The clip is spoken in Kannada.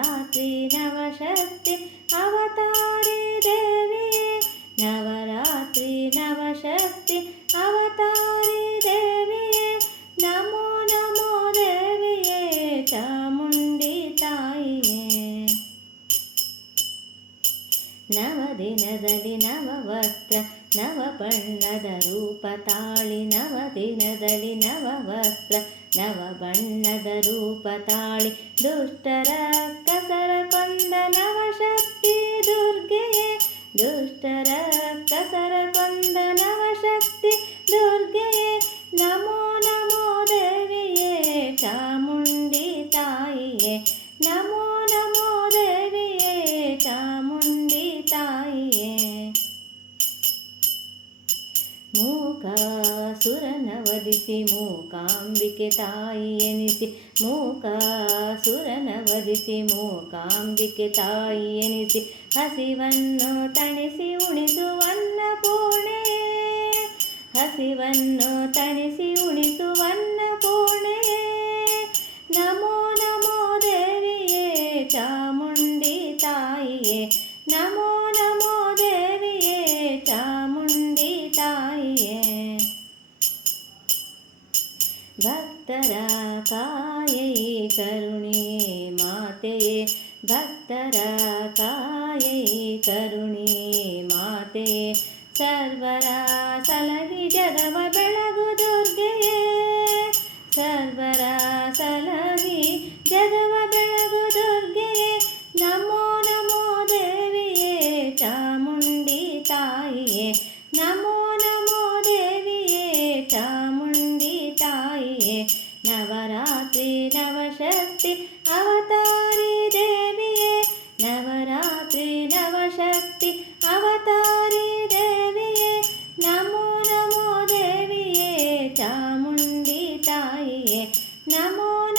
नवरात्रि नवशक्ति अवतारे देवी। नवरात्रि नवशक्ति अव ನವದಿನದಲ್ಲಿ ದಿನದಲ್ಲಿ ನವ ಬಣ್ಣದ ರೂಪ ತಾಳಿ ನವ ದಿನದಲ್ಲಿ ನವ ಬಣ್ಣದ ರೂಪ ತಾಳಿ. ದುಷ್ಟರ ಕಸರ ಕೊಂದ ನವಶಕ್ತಿ ದುರ್ಗೆಯೇ, ದುಷ್ಟರ ಕಸರ ಮೂಕಾಸುರನ ವಧಿಸಿ, ಮೂಕಾಂಬಿಕೆ ತಾಯಿ ಎನಿಸಿ. ಮೂಕಾಸುರನ ವಧಿಸಿ, ಮೂಕಾಂಬಿಕೆ ತಾಯಿ ಎನಿಸಿ. ಹಸಿವನ್ನು ತಣಿಸಿ, ಉಣಿಸುವನ್ನ ಪೂಣೆ ಹಸಿವನ್ನು ತಣಿಸಿ, ಉಣಿಸುವನ್ನ भक्तरायि करुणे मा भक्तरायि करुणे माते सर्वरा सलगि जगव सर्वु दुर्गे जगव अवतारि देव नवरात्रि नवशक्ति। अवतारि देव नमो नमो देवुण्डिताय नमो